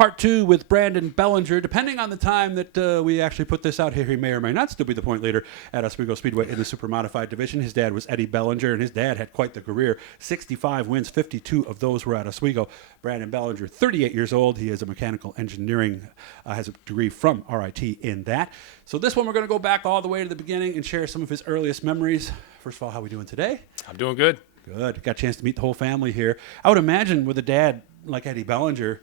Part 2 with Brandon Bellinger. Depending on the time that we actually put this out here, he may or may not still be the point leader at Oswego Speedway in the super modified division. His dad was Eddie Bellinger, and his dad had quite the career. 65 wins, 52 of those were at Oswego. Brandon Bellinger, 38 years old. He is a mechanical engineering, has a degree from RIT in that. So this one, we're going to go back all the way to the beginning and share some of his earliest memories. First of all, how are we doing today? I'm doing good. Good. Got a chance to meet the whole family here. I would imagine with a dad like Eddie Bellinger,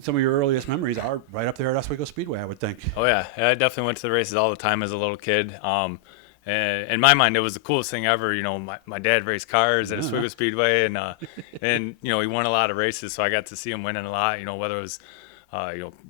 some of your earliest memories are right up there at Oswego Speedway, I would think. Oh, yeah. I definitely went to the races all the time as a little kid. And in my mind, it was the coolest thing ever. You know, my dad raced cars at Oswego Speedway, and you know, he won a lot of races, so I got to see him winning a lot, you know, whether it was,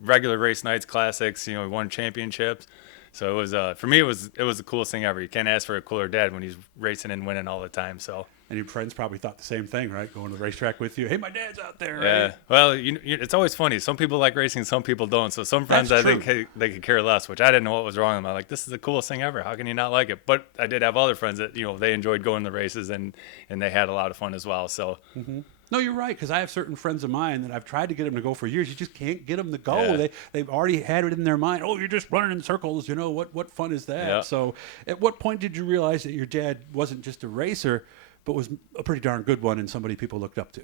regular race nights, classics, you know, he won championships. So it was, for me, it was the coolest thing ever. You can't ask for a cooler dad when he's racing and winning all the time, so. And your friends probably thought the same thing, right? Going to the racetrack with you. Hey, my dad's out there, right? Yeah. Well, it's always funny. Some people like racing, some people don't. So some friends, I think, hey, they could care less, which I didn't know what was wrong with them. I'm like, this is the coolest thing ever. How can you not like it? But I did have other friends that, you know, they enjoyed going to the races and they had a lot of fun as well. So. Mm-hmm. No, you're right, because I have certain friends of mine that I've tried to get them to go for years. You just can't get them to go. Yeah. They've already had it in their mind. Oh, you're just running in circles. You know, what fun is that? Yeah. So at what point did you realize that your dad wasn't just a racer, but was a pretty darn good one and somebody people looked up to?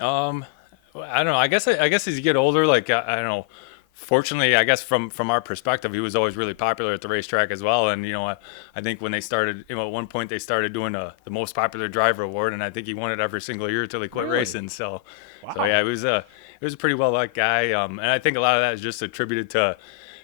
I don't know. I guess as you get older, like, I don't know. Fortunately, I guess from our perspective, he was always really popular at the racetrack as well. And, you know, I think when they started, you know, at one point they started doing the most popular driver award, and I think he won it every single year until he quit racing. So, wow. So yeah, he was a pretty well liked guy. And I think a lot of that is just attributed to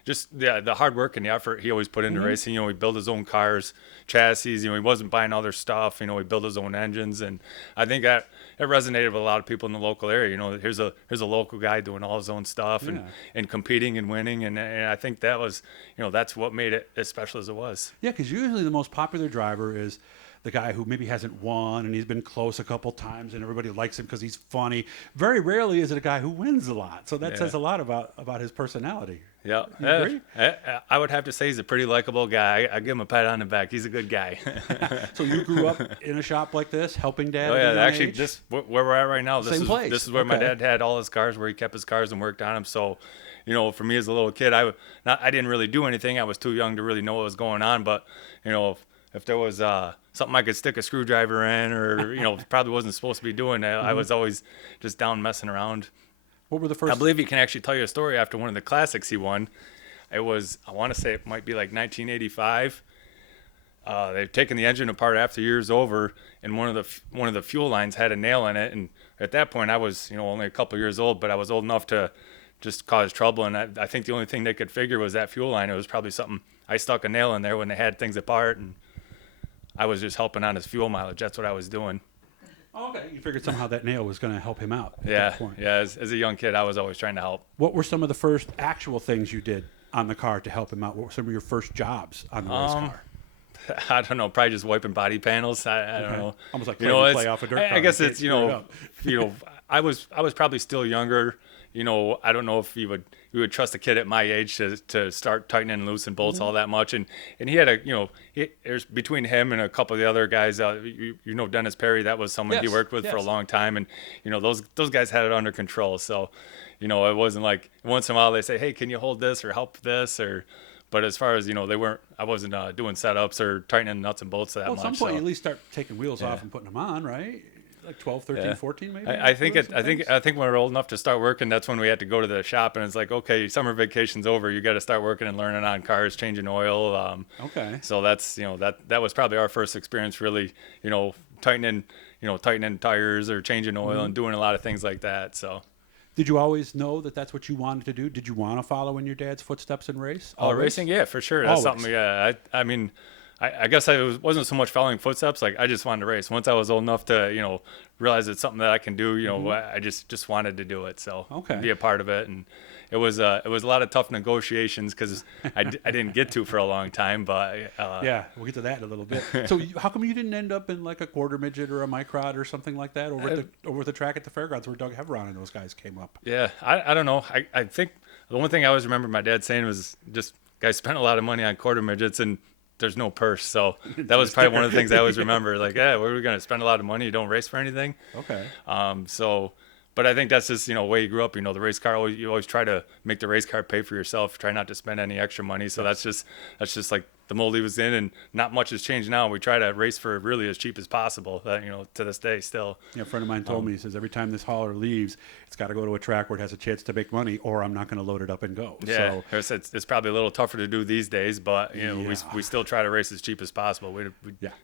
just the hard work and the effort he always put into racing. You know, he built his own cars, chassis. You know, he wasn't buying other stuff. You know, he built his own engines, and I think that it resonated with a lot of people in the local area. You know, here's a local guy doing all his own stuff and competing and winning, and I think that was, you know, that's what made it as special as it was. Yeah, because usually the most popular driver is the guy who maybe hasn't won and he's been close a couple times and everybody likes him because he's funny. Very rarely is it a guy who wins a lot. So that says a lot about his personality. Yeah, You agree? I would have to say he's a pretty likable guy. I give him a pat on the back. He's a good guy. So you grew up in a shop like this, helping dad? Oh yeah, at a young actually, age? just where we're at right now. Same place. This is where my dad had all his cars, where he kept his cars and worked on them. So, you know, for me as a little kid, I didn't really do anything. I was too young to really know what was going on. But, you know, if there was something I could stick a screwdriver in, or, you know, probably wasn't supposed to be doing, I was always just down messing around. What were the first? I believe he can actually tell you a story after one of the classics he won. It was, I want to say it might be like 1985. They've taken the engine apart after years over, and one of the fuel lines had a nail in it. And at that point, I was, you know, only a couple years old, but I was old enough to just cause trouble. And I think the only thing they could figure was that fuel line. It was probably something, I stuck a nail in there when they had things apart, and I was just helping on his fuel mileage. That's what I was doing. Oh, okay. You figured somehow that nail was going to help him out at Yeah, that point. yeah. As a young kid, I was always trying to help. What were some of the first actual things you did on the car to help him out? What were some of your first jobs on the race car? I don't know, probably just wiping body panels. I don't know. Almost like you know, play off a dirt car. I guess You it's, can't screw it up. I was probably still younger. You know, I don't know if you would trust a kid at my age to start tightening and loosening bolts all that much. And he had there's between him and a couple of the other guys, you know, Dennis Perry, that was someone he worked with for a long time. And, you know, those guys had it under control. So, you know, it wasn't like once in a while they say, hey, can you hold this or help this? But as far as, you know, I wasn't doing setups or tightening nuts and bolts that much. At some point, you at least start taking wheels off and putting them on, right? Like 12, 13, 14 maybe? I think when we're old enough to start working, that's when we had to go to the shop, and it's like, okay, summer vacation's over. You got to start working and learning on cars, changing oil. Okay. So that's, you know, that was probably our first experience really, you know, tightening tires or changing oil and doing a lot of things like that. So. Did you always know that that's what you wanted to do? Did you want to follow in your dad's footsteps and race? Oh, racing? Yeah, for sure. That's Always. something, yeah. I mean, I guess wasn't so much following footsteps. Like, I just wanted to race. Once I was old enough to, you know, realize it's something that I can do, you know, I just wanted to do it. So be a part of it. And it was a lot of tough negotiations because I didn't get to for a long time. But yeah, we'll get to that in a little bit. So how come you didn't end up in like a quarter midget or a microd or something like that over at the track at the fairgrounds where Doug Heveron and those guys came up? Yeah, I don't know. I think the one thing I always remember my dad saying was just, guys spent a lot of money on quarter midgets and there's no purse. So that was probably one of the things I always remember. Like, yeah, we're going to spend a lot of money. You don't race for anything. Okay. But but I think that's just, the way you grew up. The race car, you always try to make the race car pay for yourself. Try not to spend any extra money. So that's just like the mold he was in, and not much has changed now. We try to race for really as cheap as possible. To this day still. Yeah, a friend of mine told me, he says, every time this hauler leaves, it's got to go to a track where it has a chance to make money, or I'm not going to load it up and go. Yeah, so, it's probably a little tougher to do these days, but we still try to race as cheap as possible. We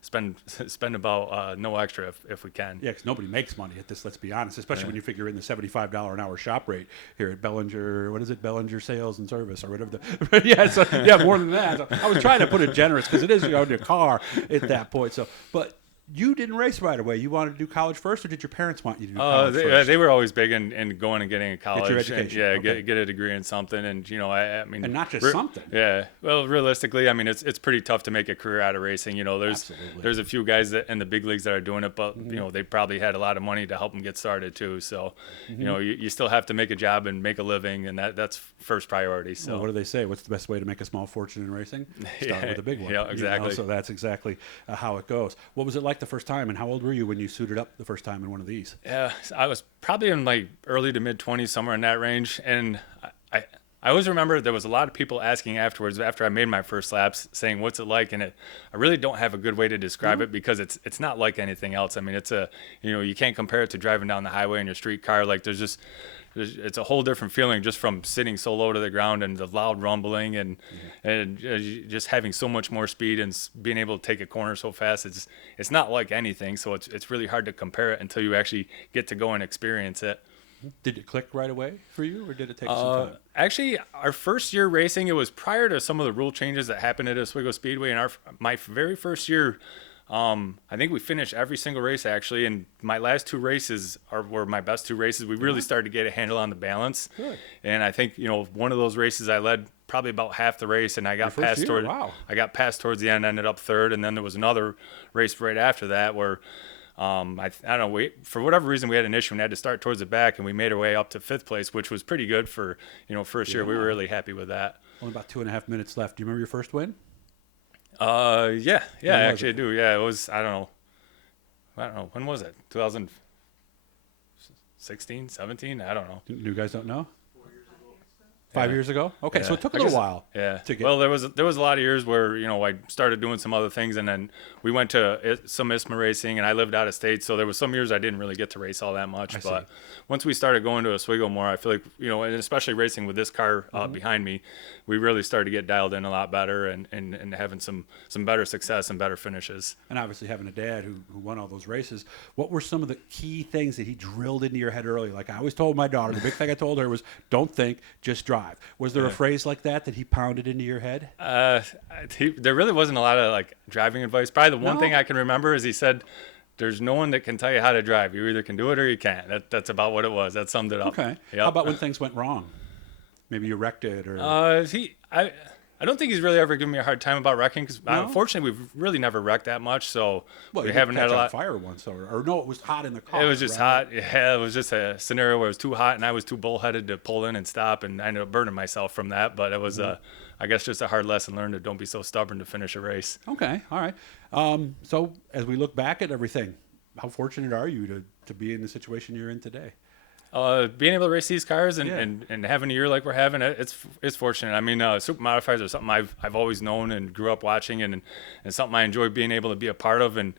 spend about no extra if we can. Yeah, because nobody makes money at this, let's be honest, especially when you figure in the $75 an hour shop rate here at Bellinger. What is it? Bellinger Sales and Service or whatever. More than that. So I was trying to put it generous because it is your car at that point. So, but you didn't race right away. You wanted to do college first, or did your parents want you to do college first? They were always big in going and getting a college. Get your education. And, get a degree in something. And, I mean. And not just something. Yeah. Well, realistically, I mean, it's pretty tough to make a career out of racing. There's a few guys in the big leagues that are doing it, but, they probably had a lot of money to help them get started, too. So, you still have to make a job and make a living, and that's first priority. So, well, what do they say? What's the best way to make a small fortune in racing? Start with a big one. Yeah, exactly. So that's exactly how it goes. What was it like the first time, and how old were you when you suited up the first time in one of these? Yeah, I was probably in my early to mid 20s, somewhere in that range. And I always remember there was a lot of people asking afterwards, after I made my first laps, saying, what's it like? And I really don't have a good way to describe it, because it's not like anything else. I mean, you can't compare it to driving down the highway in your street car. Like it's a whole different feeling just from sitting so low to the ground and the loud rumbling and just having so much more speed and being able to take a corner so fast. It's not like anything. So it's really hard to compare it until you actually get to go and experience it. Did it click right away for you, or did it take some time? Actually, our first year racing, it was prior to some of the rule changes that happened at Oswego Speedway. And my very first year, I think we finished every single race, actually, and my last two races were my best two races. We really started to get a handle on the balance. Good. And I think, one of those races I led probably about half the race, and I got passed towards the end, ended up third, and then there was another race right after that where I don't know, for whatever reason we had an issue and had to start towards the back, and we made our way up to fifth place, which was pretty good for, first year. We were really happy with that. Only about 2.5 minutes left. Do you remember your first win? Yeah, actually I do. Yeah, it was, I don't know, when was it? 2016, 17? I don't know. You guys don't know? 5 years ago? Okay, so it took a little while. Yeah. To get... Well, there was a lot of years where, I started doing some other things, and then we went to some ISMA racing, and I lived out of state, so there was some years I didn't really get to race all that much. But once we started going to Oswego more, I feel like, and especially racing with this car behind me, we really started to get dialed in a lot better and having some better success and better finishes. And obviously having a dad who won all those races, what were some of the key things that he drilled into your head early? Like I always told my daughter, the big thing I told her was, don't think, just drive. Was there a phrase like that he pounded into your head? There really wasn't a lot of driving advice. Probably the one thing I can remember is he said, there's no one that can tell you how to drive. You either can do it or you can't. That's about what it was. That summed it up. Okay. Yep. How about when things went wrong? Maybe you wrecked it, or I don't think he's really ever given me a hard time about wrecking, because unfortunately we've really never wrecked that much. So we haven't had a lot. Fire once, or no, it was hot in the car. It was just hot. Yeah, it was just a scenario where it was too hot, and I was too bullheaded to pull in and stop, and I ended up burning myself from that. But it was I guess just a hard lesson learned to don't be so stubborn to finish a race. Okay, all right. So as we look back at everything, how fortunate are you to be in the situation you're in today? Being able to race these cars and having a year like we're having, it's fortunate. I mean, super modifiers are something I've always known and grew up watching, and something I enjoy being able to be a part of, and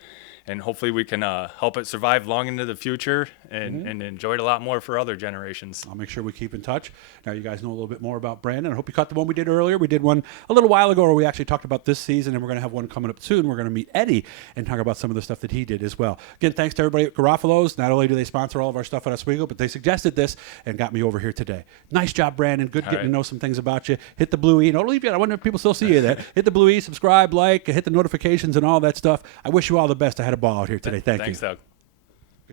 hopefully we can help it survive long into the future and enjoy it a lot more for other generations. I'll make sure we keep in touch. Now you guys know a little bit more about Brandon. I hope you caught the one we did earlier. We did one a little while ago where we actually talked about this season, and we're going to have one coming up soon. We're going to meet Eddie and talk about some of the stuff that he did as well. Again, thanks to everybody at Garofalo's. Not only do they sponsor all of our stuff at Oswego, but they suggested this and got me over here today. Nice job, Brandon. Good getting to know some things about you. Hit the blue E. Don't leave yet. I wonder if people still see you there. Hit the blue E, subscribe, like, hit the notifications and all that stuff. I wish you all the best. I had a ball out here today. Thanks, Doug.